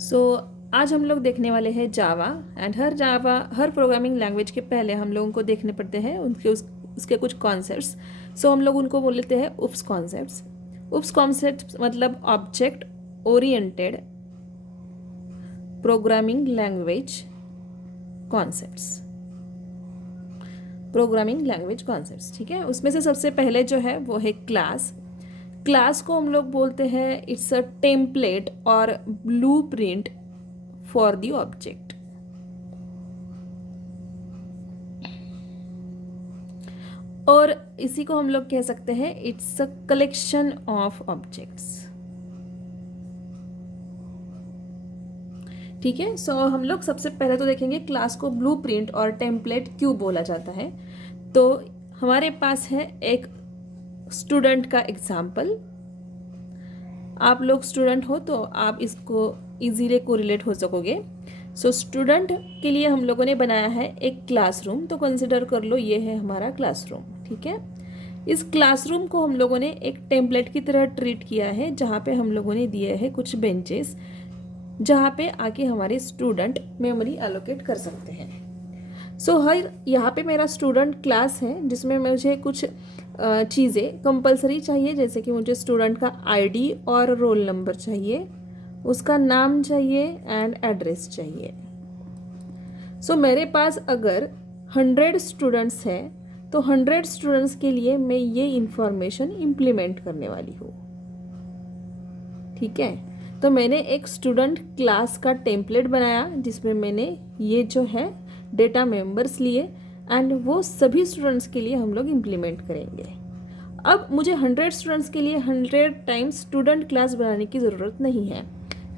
सो आज हम लोग देखने वाले हैं जावा। एंड हर प्रोग्रामिंग लैंग्वेज के पहले हम लोगों को देखने पड़ते हैं उसके कुछ कॉन्सेप्ट्स। सो हम लोग उनको बोल लेते हैं उप्स कॉन्सेप्ट्स। उप्स कॉन्सेप्ट्स मतलब object oriented programming language concepts. Programming language concepts, ठीक है। उसमें से सबसे पहले जो है वो है क्लास। क्लास को हम लोग बोलते हैं इट्स अ टेम्पलेट और ब्लूप्रिंट फॉर द ऑब्जेक्ट। और इसी को हम लोग कह सकते हैं it's a collection of objects, ठीक है। सो हम लोग सबसे पहले तो देखेंगे क्लास को ब्लूप्रिंट और टेम्पलेट क्यों बोला जाता है। तो हमारे पास है एक स्टूडेंट का एग्जाम्पल। आप लोग स्टूडेंट हो तो आप इसको इजीली कोरिलेट हो सकोगे। सो स्टूडेंट के लिए हम लोगों ने बनाया है एक क्लासरूम। तो कंसिडर कर लो ये है हमारा क्लासरूम, ठीक है। इस क्लासरूम को हम लोगों ने एक टेम्पलेट की तरह ट्रीट किया है, जहाँ पे हम लोगों ने दिए हैं कुछ बेंचेस, जहाँ पे आके हमारे स्टूडेंट मेमोरी एलोकेट कर सकते हैं। सो हर यहाँ पे मेरा स्टूडेंट क्लास है, जिसमें मुझे कुछ चीज़ें कंपलसरी चाहिए, जैसे कि मुझे स्टूडेंट का आईडी और रोल नंबर चाहिए, उसका नाम चाहिए एंड एड्रेस चाहिए। सो मेरे पास अगर 100 स्टूडेंट्स हैं तो 100 स्टूडेंट्स के लिए मैं ये इंफॉर्मेशन इम्प्लीमेंट करने वाली हूँ, ठीक है। तो मैंने एक स्टूडेंट क्लास का टेम्पलेट बनाया, जिसमें मैंने ये जो है डेटा मेंबर्स लिए एंड वो सभी स्टूडेंट्स के लिए हम लोग इम्प्लीमेंट करेंगे। अब मुझे 100 स्टूडेंट्स के लिए 100 टाइम्स स्टूडेंट क्लास बनाने की ज़रूरत नहीं है।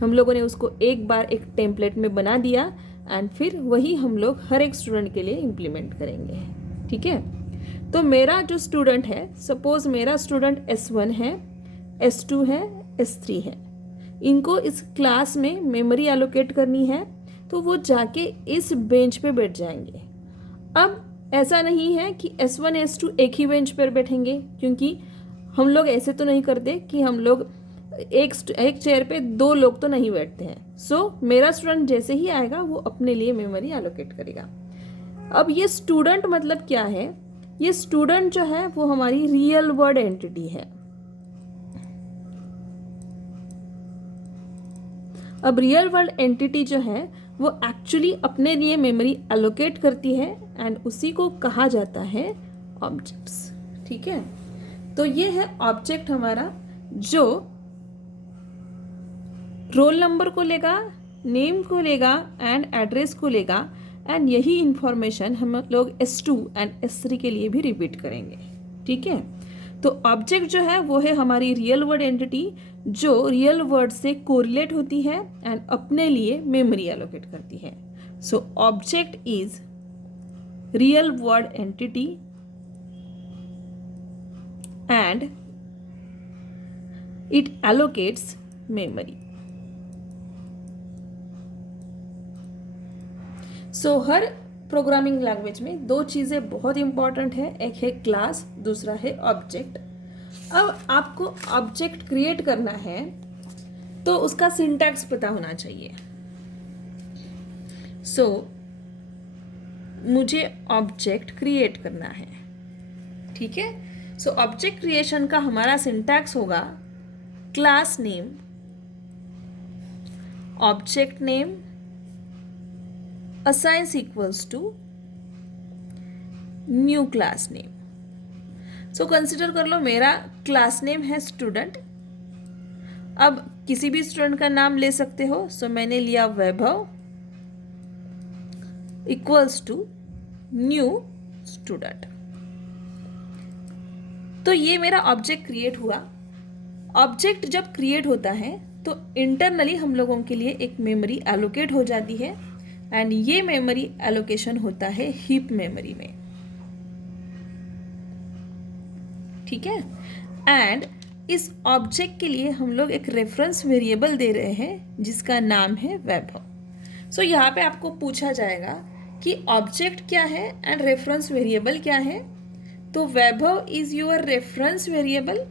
हम लोगों ने उसको एक बार एक टेम्पलेट में बना दिया एंड फिर वही हम लोग हर एक स्टूडेंट के लिए इम्प्लीमेंट करेंगे, ठीक है। तो मेरा जो स्टूडेंट है, सपोज मेरा स्टूडेंट S1 है, S2 है, S3 है। इनको इस क्लास में मेमोरी एलोकेट करनी है, तो वो जाके इस बेंच पे बैठ जाएंगे। अब ऐसा नहीं है कि S1 S2 एक ही बेंच पर बैठेंगे, क्योंकि हम लोग ऐसे तो नहीं करते कि हम लोग एक चेयर पे 2 लोग तो नहीं बैठते हैं। सो मेरा स्टूडेंट जैसे ही आएगा वो अपने लिए मेमोरी एलोकेट करेगा। अब ये स्टूडेंट मतलब क्या है? ये स्टूडेंट जो है वो हमारी रियल वर्ल्ड एंटिटी है। अब रियल वर्ल्ड एंटिटी जो है वो एक्चुअली अपने लिए मेमोरी एलोकेट करती है एंड उसी को कहा जाता है ऑब्जेक्ट्स, ठीक है। तो ये है ऑब्जेक्ट हमारा, जो रोल नंबर को लेगा, नेम को लेगा एंड एड्रेस को लेगा, एंड यही इंफॉर्मेशन हम लोग S2 एंड S3 के लिए भी रिपीट करेंगे, ठीक है। तो ऑब्जेक्ट जो है वो है हमारी रियल वर्ल्ड एंटिटी, जो रियल वर्ल्ड से कोरिलेट होती है एंड अपने लिए मेमोरी एलोकेट करती है। So object is real world entity and it allocates memory. So her programming language में 2 चीज़ें बहुत इंपॉर्टेंट है, एक है क्लास, दूसरा है ऑब्जेक्ट। अब आपको ऑब्जेक्ट क्रिएट करना है तो उसका सिंटैक्स पता होना चाहिए। सो मुझे ऑब्जेक्ट क्रिएट करना है, ठीक है। सो ऑब्जेक्ट क्रिएशन का हमारा सिंटैक्स होगा class name, object name assigns equals to new class name. So consider कर लो मेरा क्लास नेम है स्टूडेंट। अब किसी भी स्टूडेंट का नाम ले सकते हो। सो मैंने लिया वैभव इक्वल्स टू न्यू स्टूडेंट। तो ये मेरा ऑब्जेक्ट क्रिएट हुआ। ऑब्जेक्ट जब क्रिएट होता है तो इंटरनली हम लोगों के लिए एक मेमोरी एलोकेट हो जाती है एंड ये मेमोरी एलोकेशन होता है हीप मेमोरी में, ठीक है। एंड इस ऑब्जेक्ट के लिए हम लोग एक रेफरेंस वेरिएबल दे रहे हैं जिसका नाम है वैभव। सो यहाँ पे आपको पूछा जाएगा कि ऑब्जेक्ट क्या है एंड रेफरेंस वेरिएबल क्या है। तो Vaibhav is your reference variable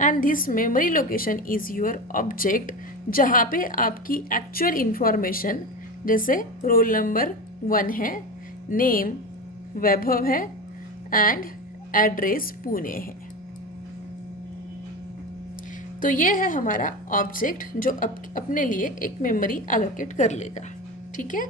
and this memory location is your object जहाँ पे आपकी एक्चुअल इंफॉर्मेशन जैसे रोल नंबर 1 है, नेम वैभव है एंड एड्रेस पुणे है। तो ये है हमारा ऑब्जेक्ट जो अपने लिए एक मेमोरी एलोकेट कर लेगा। ठीक है।